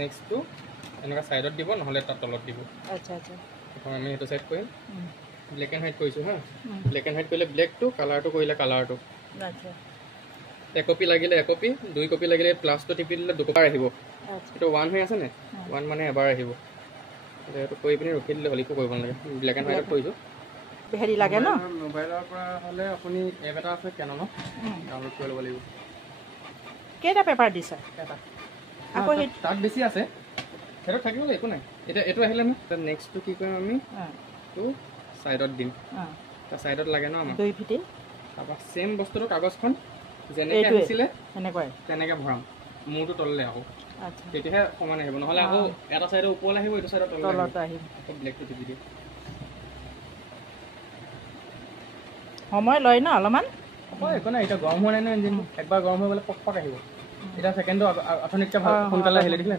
নেক্সটটো এনেকুৱা ছাইডত দিব নহ'লে তাত তলত দিব আচ্ছা আচ্ছা এখন আমি সেইটো ছাইড কৰিম ব্লেক এণ্ড হোৱাইট কৰিছোঁ হা ব্লেক এণ্ড হোৱাইট কৰিলে ব্লেকটো কালাৰটো কৰিলে কালাৰটো আচ্ছা একপি লাগিলে একপি 2 কপি লাগিলে প্লাছটো টিপি দিলে 2 কপি আহিব আচ্ছা এইটো 1 হৈ আছে নে 1 মানে এবাৰ আহিব এইটো কৰি পিনি ৰখি দিলে হ'ল একো কৰিব নালাগে ব্লেক এণ্ড হোৱাইটত কৰিছোঁ হেৰি লাগে ন মোবাইলৰ পৰা হ'লে আপুনি এপ এটা আছে কেননৰ ডাউনলোড কৰি ল'ব লাগিব কেইটা পেপাৰ দিছা এটা আকৌ সেই তাত বেছি আছে সেইটো থাকিব একো নাই এতিয়া এইটো আহিলে ন নেক্সটটো কি কৰিম আমি এইটো ছাইডত দিম তাৰ ছাইডত লাগে ন আমাক 2 ফিটি তাৰপৰা ছেম বস্তুটো কাগজখন যেনেকৈ আহিছিলে এনেকুৱাই তেনেকৈ ভৰাম মূৰটো তললৈ আকৌ আচ্ছা তেতিয়াহে সমান আহিব নহ'লে আকৌ এটা ছাইডে ওপৰলৈ আহিব এইটো ছাইডত তলত আহিব ব্লেকটো টিপি দিম সময় লয় ন অলপমান হয় একো নাই এতিয়া গৰম হোৱা নাই ন ইঞ্জিনটো একবাৰ গৰম হৈ গ'লে পক আহিব এতিয়া ছেকেণ্ডটো অথনিতকৈ ভাল সোনকালে আহিলে দেখিলে